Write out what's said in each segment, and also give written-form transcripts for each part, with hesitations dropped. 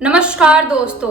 नमस्कार दोस्तों,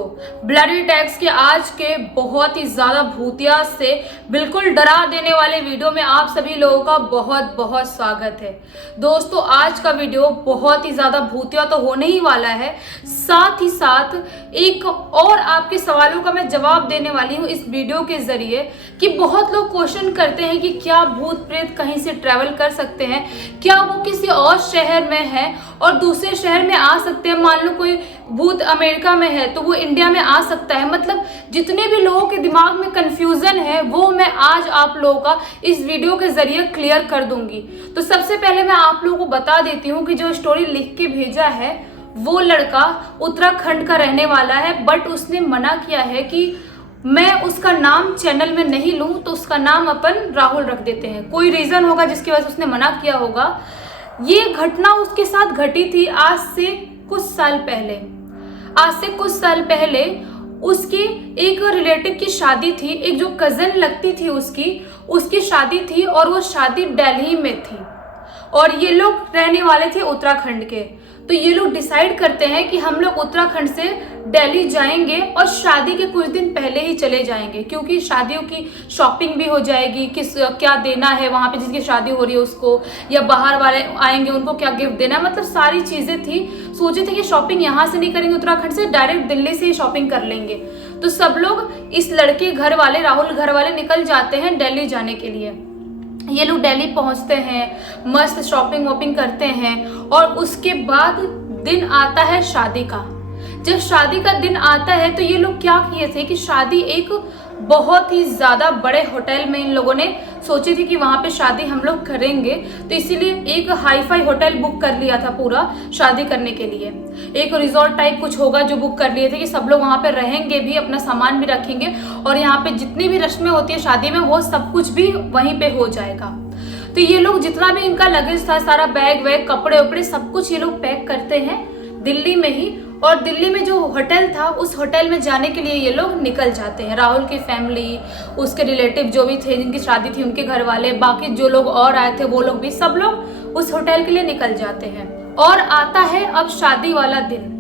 bloody tax के आज के बहुत ही ज्यादा भूतिया से बिल्कुल डरा देने वाले वीडियो में आप सभी लोगों का बहुत बहुत स्वागत है। दोस्तों, आज का वीडियो बहुत ही ज्यादा भूतिया तो होने ही वाला है, साथ ही साथ एक और आपके सवालों का मैं जवाब देने वाली हूँ इस वीडियो के जरिए कि बहुत लोग क्वेश्चन करते हैं कि क्या भूत प्रेत कहीं से ट्रैवल कर सकते हैं, क्या वो किसी और शहर में है और दूसरे शहर में आ सकते हैं। मान लो कोई भूत अमेरिका में है तो वो इंडिया में आ सकता है। मतलब जितने भी लोगों के दिमाग में कंफ्यूजन है वो मैं आज आप लोगों का इस वीडियो के जरिए क्लियर कर दूंगी। तो सबसे पहले मैं आप लोगों को बता देती हूँ कि जो स्टोरी लिख के भेजा है वो लड़का उत्तराखंड का रहने वाला है, बट उसने मना किया है कि मैं उसका नाम चैनल में नहीं लूं, तो उसका नाम अपन राहुल रख देते हैं। कोई रीजन होगा जिसकी वजह से उसने मना किया होगा। ये घटना उसके साथ घटी थी आज से कुछ साल पहले उसकी एक रिलेटिव की शादी थी, एक जो कजन लगती थी उसकी शादी थी और वो शादी दिल्ली में थी और ये लोग रहने वाले थे उत्तराखंड के। तो ये लोग डिसाइड करते हैं कि हम लोग उत्तराखंड से दिल्ली जाएंगे और शादी के कुछ दिन पहले ही चले जाएंगे, क्योंकि शादियों की शॉपिंग भी हो जाएगी, किस क्या देना है वहाँ पे जिसकी शादी हो रही है उसको, या बाहर वाले आएंगे उनको क्या गिफ्ट देना है, मतलब सारी चीज़ें थी। सोचे थे कि शॉपिंग यहाँ से नहीं करेंगे उत्तराखंड से, डायरेक्ट दिल्ली से ही शॉपिंग कर लेंगे। तो सब लोग इस लड़के घर वाले, राहुल घर वाले निकल जाते हैं दिल्ली जाने के लिए। ये लोग दिल्ली पहुंचते हैं, मस्त शॉपिंग वॉपिंग करते हैं और उसके बाद दिन आता है शादी का। जब शादी का दिन आता है तो ये लोग क्या किए थे कि शादी एक बहुत ही ज़्यादा बड़े होटल में इन लोगों ने सोची थी कि वहाँ पे शादी हम लोग करेंगे, तो इसीलिए एक हाई फाई होटल बुक कर लिया था पूरा शादी करने के लिए। एक रिजॉर्ट टाइप कुछ होगा जो बुक कर लिए थे कि सब लोग वहाँ पे रहेंगे भी, अपना सामान भी रखेंगे और यहाँ पे जितनी भी रस्में होती है शादी में वो सब कुछ भी वहीं पे हो जाएगा। तो ये लोग जितना भी इनका लगेज था, सारा बैग वैग कपड़े वपड़े सब कुछ ये लोग पैक करते हैं दिल्ली में ही, और दिल्ली में जो होटल था उस होटल में जाने के लिए ये लोग निकल जाते हैं। राहुल की फैमिली, उसके रिलेटिव जो भी थे जिनकी शादी थी उनके घर वाले, बाकी जो लोग और आए थे वो लोग भी, सब लोग उस होटल के लिए निकल जाते हैं। और आता है अब शादी वाला दिन,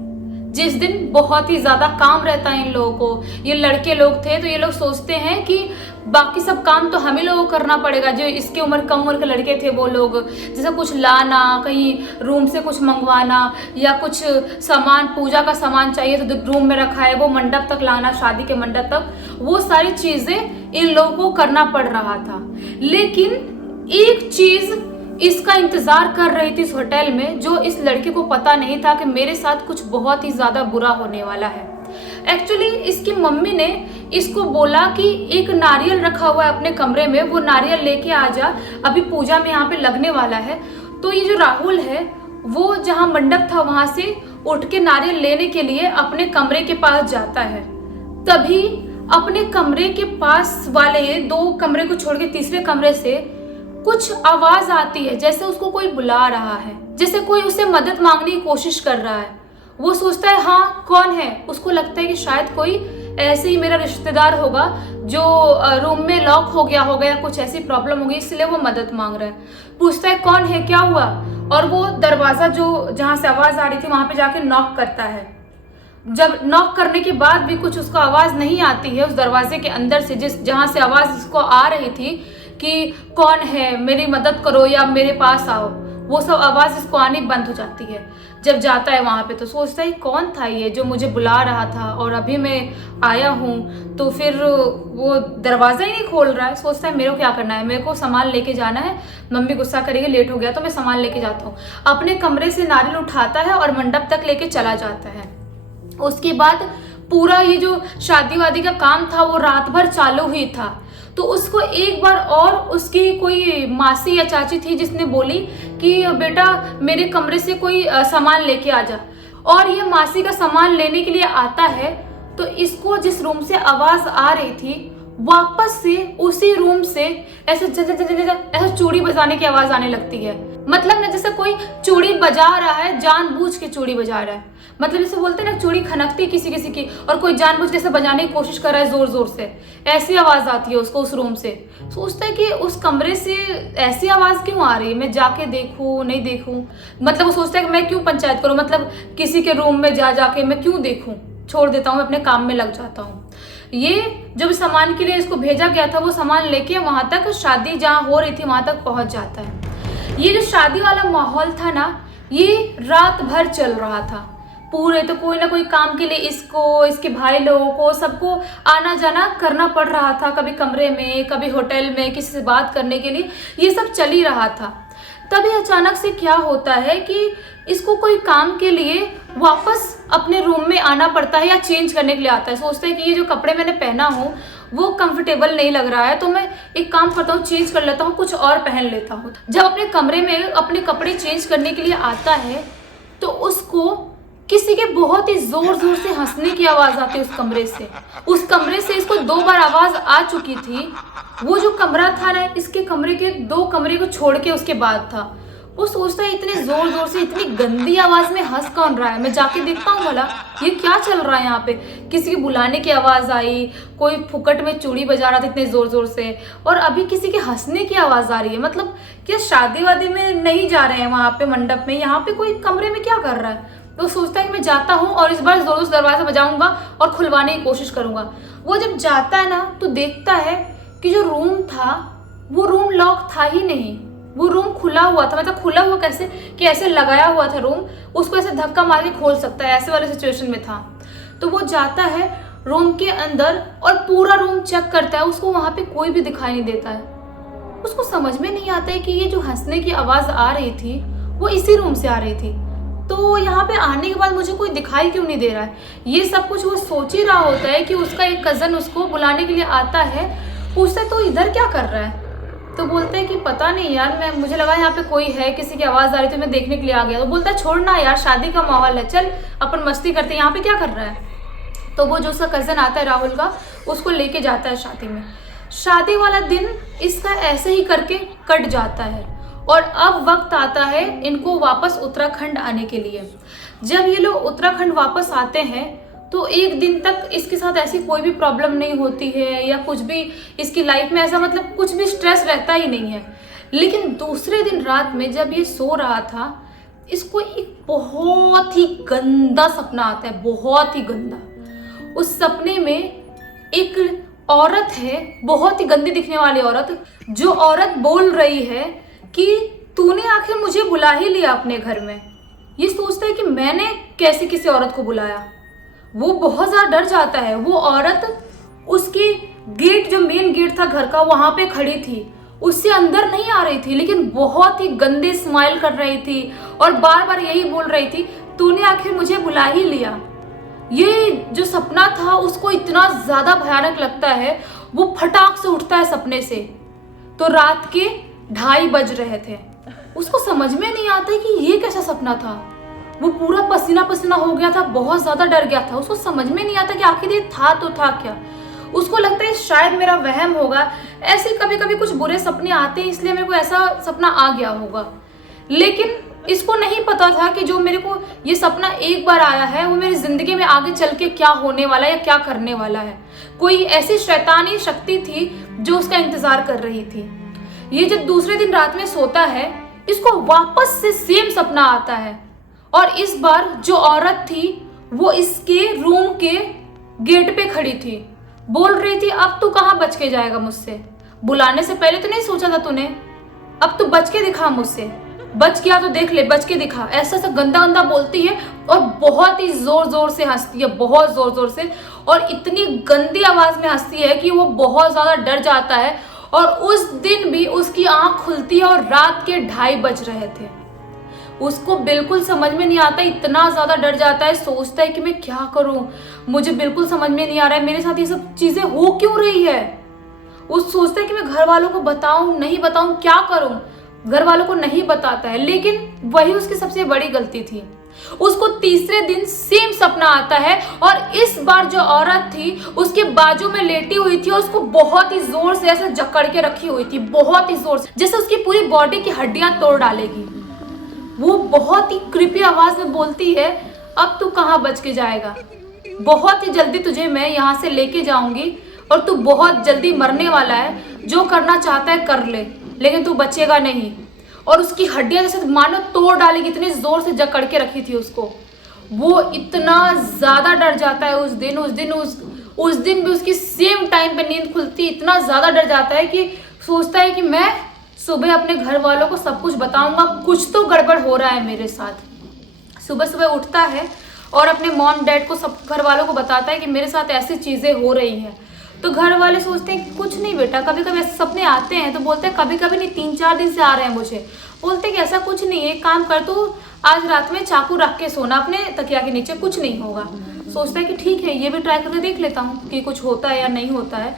जिस दिन बहुत ही ज्यादा काम रहता है इन लोगों को। ये लड़के लोग थे तो ये लोग सोचते हैं कि बाकी सब काम तो हम ही लोगों को करना पड़ेगा। जो इसके कम उम्र के लड़के थे वो लोग, जैसे कुछ लाना, कहीं रूम से कुछ मंगवाना, या कुछ सामान, पूजा का सामान चाहिए तो रूम में रखा है वो मंडप तक लाना, शादी के मंडप तक, वो सारी चीजें इन लोगों को करना पड़ रहा था। लेकिन एक चीज इसका इंतजार कर रही थी इस होटल में, जो इस लड़के को पता नहीं था कि मेरे साथ कुछ बहुत ही ज्यादा बुरा होने वाला है। एक्चुअली इसकी मम्मी ने इसको बोला कि एक नारियल रखा हुआ है अपने कमरे में, वो नारियल लेके आ जा, अभी पूजा में यहाँ पे लगने वाला है। तो ये जो राहुल है वो जहाँ मंडप था वहां से उठ के नारियल लेने के लिए अपने कमरे के पास जाता है। तभी अपने कमरे के पास वाले 2 कमरे को छोड़ के तीसरे कमरे से कुछ आवाज आती है, जैसे उसको कोई बुला रहा है, जैसे कोई उसे मदद मांगने की कोशिश कर रहा है। वो सोचता है हाँ कौन है, उसको लगता है कि शायद कोई ऐसे ही मेरा रिश्तेदार होगा जो रूम में लॉक हो गया होगा या कुछ ऐसी प्रॉब्लम होगी, इसलिए वो मदद मांग रहा है। पूछता है कौन है, क्या हुआ, और वो दरवाजा जो जहाँ से आवाज आ रही थी वहां पे जाके नॉक करता है। जब नॉक करने के बाद भी कुछ उसको आवाज नहीं आती है उस दरवाजे के अंदर से, जहाँ से आवाज उसको आ रही थी कि कौन है, मेरी मदद करो या मेरे पास आओ, वो सब आवाज इसको आनी बंद हो जाती है। जब जाता है वहां पे तो सोचता है कौन था ये जो मुझे बुला रहा था और अभी मैं आया हूँ। तो फिर वो दरवाजा ही नहीं खोल रहा है। सोचता है मेरे को क्या करना है, मेरे को सामान लेके जाना है, मम्मी गुस्सा करेगी, लेट हो गया तो मैं सामान लेके जाता हूँ। अपने कमरे से नारियल उठाता है और मंडप तक लेके चला जाता है। उसके बाद पूरा ये जो शादी वादी का काम था वो रात भर चालू ही था। तो उसको एक बार और उसकी कोई मासी या चाची थी जिसने बोली कि बेटा मेरे कमरे से कोई सामान लेके आ जा, और ये मासी का सामान लेने के लिए आता है तो इसको जिस रूम से आवाज आ रही थी वापस से उसी रूम से ऐसे ऐसे चूड़ी बजाने की आवाज आने लगती है। मतलब ना जैसे कोई चूड़ी बजा रहा है, जानबूझ के चूड़ी बजा रहा है, मतलब जैसे बोलते हैं ना चूड़ी खनकती है किसी किसी की और कोई जानबूझ के बजाने की कोशिश कर रहा है जोर जोर से, ऐसी आवाज आती है उसको उस रूम से। सोचता है कि उस कमरे से ऐसी आवाज क्यों आ रही है, मैं जाके देखूं नहीं देखूं, मतलब वो सोचता है कि मैं क्यों पंचायत करूं, मतलब किसी के रूम में जा जाके मैं क्यों देखूं, छोड़ देता हूँ, अपने काम में लग जाता हूँ। ये जो भी सामान के लिए इसको भेजा गया था वो सामान लेके वहां तक, शादी जहाँ हो रही थी वहां तक पहुंच जाता है। ये जो शादी वाला माहौल था ना, ये रात भर चल रहा था पूरे, तो कोई ना कोई काम के लिए इसको, इसके भाई लोगों को, सबको आना जाना करना पड़ रहा था, कभी कमरे में, कभी होटल में, किसी से बात करने के लिए, ये सब चल ही रहा था। तभी अचानक से क्या होता है कि इसको कोई काम के लिए वापस अपने रूम में आना पड़ता है या चेंज करने के लिए आता है। सोचता है कि ये जो कपड़े मैंने पहना हूँ वो कंफर्टेबल नहीं लग रहा है, तो मैं एक काम करता हूँ, चेंज कर लेता हूँ, कुछ और पहन लेता हूँ। जब अपने कमरे में अपने कपड़े चेंज करने के लिए आता है तो उसको किसी के बहुत ही जोर जोर से हंसने की आवाज आती है उस कमरे से। उस कमरे से इसको 2 बार आवाज आ चुकी थी। वो जो कमरा था ना, इसके कमरे के 2 कमरे को छोड़ के उसके बाद था। वो सोचता है इतने जोर जोर से, इतनी गंदी आवाज में हंस कौन रहा है, मैं जाके देखता हूँ भला ये क्या चल रहा है यहाँ पे। किसी के बुलाने की आवाज आई, कोई फुकट में चूड़ी बजा रहा था इतने जोर जोर से, और अभी किसी के हंसने की आवाज आ रही है। मतलब क्या शादी वादी में नहीं जा रहे हैं वहां पे मंडप में, यहाँ पे कोई कमरे में क्या कर रहा है। तो सोचता है कि मैं जाता हूँ और इस बार जोर से दरवाजा बजाऊंगा और खुलवाने की कोशिश करूंगा। वो जब जाता है ना तो देखता है कि जो रूम था वो रूम लॉक था ही नहीं, वो रूम खुला हुआ था। मतलब खुला हुआ कैसे कि ऐसे लगाया हुआ था रूम, उसको ऐसे धक्का मार के खोल सकता है, ऐसे वाले सिचुएशन में था। तो वो जाता है रूम के अंदर और पूरा रूम चेक करता है, उसको वहां पे कोई भी दिखाई नहीं देता है। उसको समझ में नहीं आता है कि ये जो हंसने की आवाज आ रही थी वो इसी रूम से आ रही थी, तो यहाँ पे आने के बाद मुझे कोई दिखाई क्यों नहीं दे रहा है। ये सब कुछ वो सोच ही रहा होता है कि उसका एक कजन उसको बुलाने के लिए आता है, पूछता है तो इधर क्या कर रहा है। तो बोलते हैं कि पता नहीं यार, मुझे लगा यहाँ पे कोई है, किसी की आवाज आ रही थी, मैं देखने के लिए आ गया। तो बोलता है छोड़ना यार, शादी का माहौल है, चल अपन मस्ती करते हैं, यहाँ पे क्या कर रहा है। तो वो जो उसका कजन आता है राहुल का, उसको लेके जाता है शादी में। शादी वाला दिन इसका ऐसे ही करके कट जाता है और अब वक्त आता है इनको वापस उत्तराखंड आने के लिए। जब ये लोग उत्तराखंड वापस आते हैं तो एक दिन तक इसके साथ ऐसी कोई भी प्रॉब्लम नहीं होती है या कुछ भी इसकी लाइफ में ऐसा, मतलब कुछ भी स्ट्रेस रहता ही नहीं है। लेकिन दूसरे दिन रात में जब ये सो रहा था, इसको एक बहुत ही गंदा सपना आता है, बहुत ही गंदा। उस सपने में एक औरत है, बहुत ही गंदी दिखने वाली औरत, जो औरत बोल रही है कि तूने आखिर मुझे बुला ही लिया अपने घर में। ये सोचता है कि मैंने कैसे किसी औरत को बुलाया। वो बहुत ज्यादा डर जाता है। वो औरत उसके गेट, जो मेन गेट था घर का, वहां पे खड़ी थी, उससे अंदर नहीं आ रही थी, लेकिन बहुत ही गंदे स्माइल कर रही थी और बार बार यही बोल रही थी, तूने आखिर मुझे बुला ही लिया। ये जो सपना था उसको इतना ज्यादा भयानक लगता है, वो फटाक से उठता है सपने से। तो रात के 2:30 बज रहे थे। उसको समझ में नहीं आता कि ये कैसा सपना था। वो पूरा पसीना पसीना हो गया था, बहुत ज्यादा डर गया था। उसको समझ में नहीं आता कि आखिर ये था तो था क्या। उसको लगता है शायद मेरा वहम होगा, ऐसे कभी कभी कुछ बुरे सपने आते हैं इसलिए मेरे को ऐसा सपना आ गया होगा। लेकिन इसको नहीं पता था कि जो मेरे को ये सपना एक बार आया है वो मेरी जिंदगी में आगे चल के क्या होने वाला है या क्या करने वाला है। कोई ऐसी शैतानी शक्ति थी जो उसका इंतजार कर रही थी। ये जब दूसरे दिन रात में सोता है, इसको वापस से सेम सपना आता है और इस बार जो औरत थी वो इसके रूम के गेट पे खड़ी थी, बोल रही थी अब तू कहाँ बच के जाएगा मुझसे, बुलाने से पहले तो नहीं सोचा था तूने, अब तू बच के दिखा मुझसे, बच गया तो देख ले, बच के दिखा। ऐसा सा गंदा गंदा बोलती है और बहुत ही जोर जोर से हंसती है, बहुत जोर जोर से, और इतनी गंदी आवाज में हंसती है कि वो बहुत ज्यादा डर जाता है। और उस दिन भी उसकी आंख खुलती है और रात के 2:30 बज रहे थे। उसको बिल्कुल समझ में नहीं आता, इतना ज्यादा डर जाता है, सोचता है कि मैं क्या करूं, मुझे बिल्कुल समझ में नहीं आ रहा है, मेरे साथ ये सब चीजें हो क्यों रही है। वो सोचता है कि मैं घर वालों को बताऊं नहीं बताऊं, क्या करूं। घर वालों को नहीं बताता है, लेकिन वही उसकी सबसे बड़ी गलती थी। उसको तीसरे दिन सेम सपना आता है और इस बार जो औरत थी उसके बाजू में लेटी हुई थी और उसको बहुत ही जोर से ऐसे जकड़ के रखी हुई थी, बहुत ही जोर से, जैसे उसकी पूरी बॉडी की हड्डियां तोड़ डालेगी। वो बहुत ही क्रीपी आवाज में बोलती है, अब तू कहाँ बच के जाएगा, बहुत ही जल्दी तुझे मैं यहाँ से लेके जाऊंगी और तू बहुत जल्दी मरने वाला है, जो करना चाहता है कर ले, लेकिन तू बचेगा नहीं। और उसकी हड्डियां जैसे मानो तोड़ डालेगी, इतनी जोर से जकड़ के रखी थी उसको। वो इतना ज्यादा डर जाता है उस दिन भी उसकी सेम टाइम पे नींद खुलती, इतना ज्यादा डर जाता है कि सोचता है कि मैं सुबह अपने घर वालों को सब कुछ बताऊंगा, कुछ तो गड़बड़ हो रहा है मेरे साथ। सुबह सुबह उठता है और अपने मॉम डैड को, सब घर वालों को बताता है कि मेरे साथ ऐसी चीज़ें हो रही हैं। तो घर वाले सोचते हैं कुछ नहीं बेटा, कभी कभी ऐसे सपने आते हैं। तो बोलते हैं कभी कभी नहीं, 3-4 दिन से आ रहे हैं मुझे। बोलते हैं कि ऐसा कुछ नहीं है, एक काम कर, तू आज रात में चाकू रख के सोना अपने तकिया के नीचे, कुछ नहीं होगा। सोचता है कि ठीक है, ये भी ट्राई करके देख लेता हूँ कि कुछ होता है या नहीं होता है।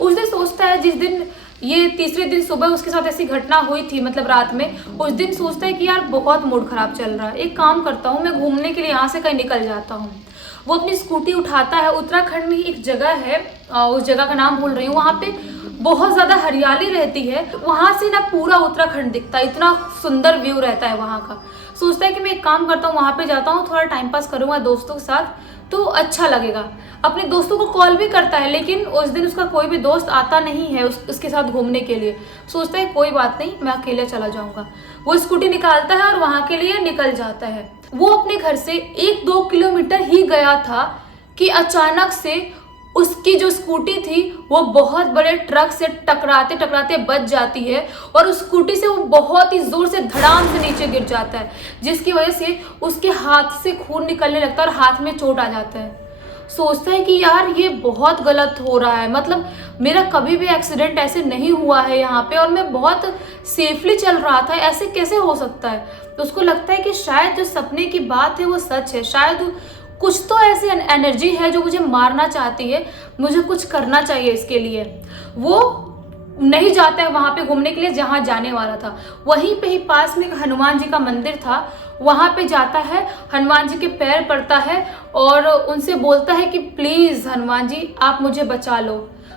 उस दिन सोचता है, जिस दिन ये तीसरे दिन सुबह उसके साथ ऐसी घटना हुई थी, मतलब रात में, उस दिन सोचता है कि यार बहुत मूड खराब चल रहा है, एक काम करता हूँ, मैं घूमने के लिए यहाँ से कहीं निकल जाता हूँ। वो अपनी स्कूटी उठाता है। उत्तराखंड में एक जगह है, उस जगह का नाम भूल रही हूँ, वहाँ पे बहुत ज़्यादा हरियाली रहती है। वहाँ से ना पूरा उत्तराखंड दिखता है, इतना सुंदर व्यू रहता है वहाँ का। सोचता है कि मैं एक काम करता हूँ, वहाँ पे जाता हूँ, थोड़ा टाइम पास करूँगा दोस्तों के साथ तो अच्छा लगेगा। अपने दोस्तों को कॉल भी करता है, लेकिन उस दिन उसका कोई भी दोस्त आता नहीं है उसके साथ घूमने के लिए। सोचता है कोई बात नहीं, मैं अकेले चला जाऊँगा। वो स्कूटी निकालता है और वहाँ के लिए निकल जाता है। वो अपने घर से 1-2 किलोमीटर ही गया था कि अचानक से उसकी जो स्कूटी थी वो बहुत बड़े ट्रक से टकराते टकराते बच जाती है और उस स्कूटी से वो बहुत ही जोर से धड़ाम से नीचे गिर जाता है, जिसकी वजह से उसके हाथ से खून निकलने लगता है और हाथ में चोट आ जाता है। सोचता है कि यार ये बहुत गलत हो रहा है, मतलब मेरा कभी भी एक्सीडेंट ऐसे नहीं हुआ है यहाँ पे और मैं बहुत सेफली चल रहा था, ऐसे कैसे हो सकता है। तो उसको लगता है कि शायद जो सपने की बात है वो सच है, शायद कुछ तो ऐसी एनर्जी है जो मुझे मारना चाहती है, मुझे कुछ करना चाहिए इसके लिए। वो नहीं जाता है वहाँ पे घूमने के लिए जहाँ जाने वाला था। वहीं पे ही पास में एक हनुमान जी का मंदिर था, वहाँ पे जाता है, हनुमान जी के पैर पड़ता है और उनसे बोलता है कि प्लीज़ हनुमान जी आप मुझे बचा लो,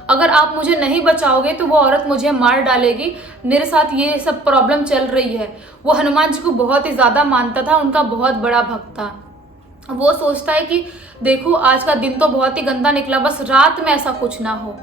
अगर आप मुझे नहीं बचाओगे तो वो औरत मुझे मार डालेगी, मेरे साथ ये सब प्रॉब्लम चल रही है। वो हनुमान जी को बहुत ही ज़्यादा मानता था, उनका बहुत बड़ा भक्त था। वो सोचता है कि देखो आज का दिन तो बहुत ही गंदा निकला, बस रात में ऐसा कुछ ना हो।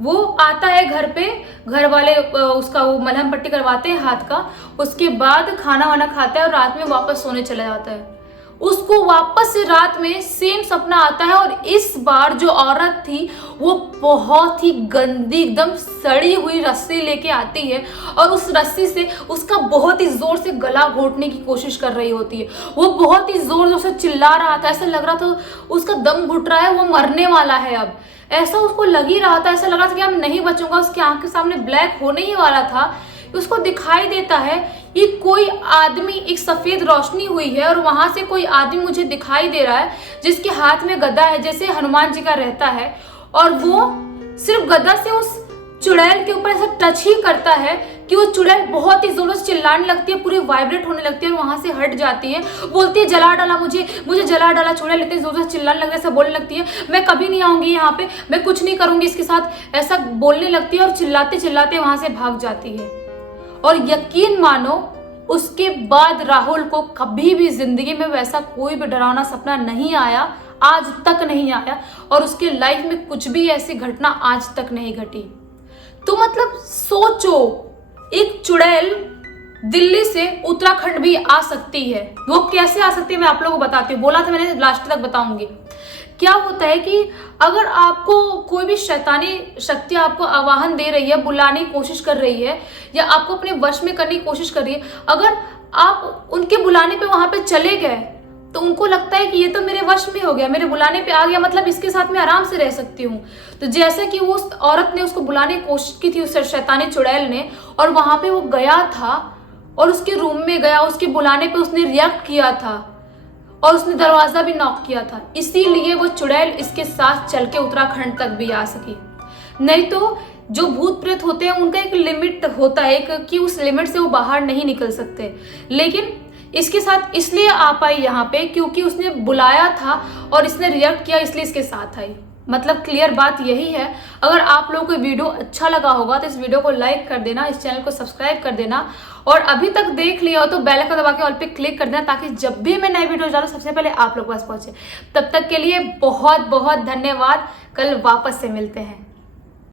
वो आता है घर पे, घर वाले उसका वो मलहम पट्टी करवाते हैं हाथ का, उसके बाद खाना वाना खाता है और रात में वापस सोने चला जाता है। उसको वापस से रात में सेम सपना आता है और इस बार जो औरत थी वो बहुत ही गंदी एकदम सड़ी हुई रस्सी लेके आती है और उस रस्सी से उसका बहुत ही जोर से गला घोटने की कोशिश कर रही होती है। वो बहुत ही जोर जोर से चिल्ला रहा था, ऐसा लग रहा था उसका दम घुट रहा है, वो मरने वाला है। अब ऐसा उसको लग ही रहा था, ऐसा लग रहा था कि अब नहीं बचूंगा। उसकी आंख के सामने ब्लैक होने ही वाला था। उसको दिखाई देता है कि कोई आदमी, एक सफेद रोशनी हुई है और वहां से कोई आदमी मुझे दिखाई दे रहा है जिसके हाथ में गदा है जैसे हनुमान जी का रहता है, और वो सिर्फ गदा से उस चुड़ैल के ऊपर ऐसा टच ही करता है कि वो चुड़ैल बहुत ही जोरों से चिल्लाने लगती है, पूरी वाइब्रेट होने लगती है और वहां से हट जाती है। बोलती है जला डाला मुझे जला डाला। चुड़ैल इतनी जोरों से चिल्लाने लगती है, ऐसा बोलने लगती है मैं कभी नहीं आऊंगी यहाँ पे, मैं कुछ नहीं करूंगी इसके साथ, ऐसा बोलने लगती है और चिल्लाते चिल्लाते वहां से भाग जाती है। और यकीन मानो उसके बाद राहुल को कभी भी जिंदगी में वैसा कोई भी डरावना सपना नहीं आया, आज तक नहीं आया, और उसके लाइफ में कुछ भी ऐसी घटना आज तक नहीं घटी। तो मतलब सोचो, एक चुड़ैल दिल्ली से उत्तराखंड भी आ सकती है। वो कैसे आ सकती है मैं आप लोगों को बताती हूँ, बोला था मैंने लास्ट तक बताऊंगी। क्या होता है कि अगर आपको कोई भी शैतानी शक्ति आपको आवाहन दे रही है, बुलाने की कोशिश कर रही है या आपको अपने वश में करने की कोशिश कर रही है, अगर आप उनके बुलाने पे वहां पे चले गए तो उनको लगता है कि ये तो मेरे वश में हो गया, मेरे बुलाने पे आ गया, मतलब इसके साथ मैं आराम से रह सकती हूँ। तो जैसे कि वो उस औरत ने उसको बुलाने की कोशिश की थी, उस शैतानी चुड़ैल ने, और वहां पे वो गया था और उसके रूम में गया, उसके बुलाने पे उसने रिएक्ट किया था और उसने दरवाजा भी नॉक किया था, इसीलिए वो चुड़ैल इसके साथ चल के उत्तराखंड तक भी आ सकी। नहीं तो जो भूत प्रेत होते हैं उनका एक लिमिट होता है कि उस लिमिट से वो बाहर नहीं निकल सकते, लेकिन इसके साथ इसलिए आ पाई यहाँ पे क्योंकि उसने बुलाया था और इसने रिएक्ट किया, इसलिए इसके साथ आई। मतलब क्लियर बात यही है। अगर आप लोगों को वीडियो अच्छा लगा होगा तो इस वीडियो को लाइक कर देना, इस चैनल को सब्सक्राइब कर देना, और अभी तक देख लिया हो तो बेल आइकन दबा के ऑल पे क्लिक कर देना, ताकि जब भी मैं नई वीडियो डालूं सबसे पहले आप लोग के पास पहुंचे। तब तक के लिए बहुत बहुत धन्यवाद। कल वापस से मिलते हैं।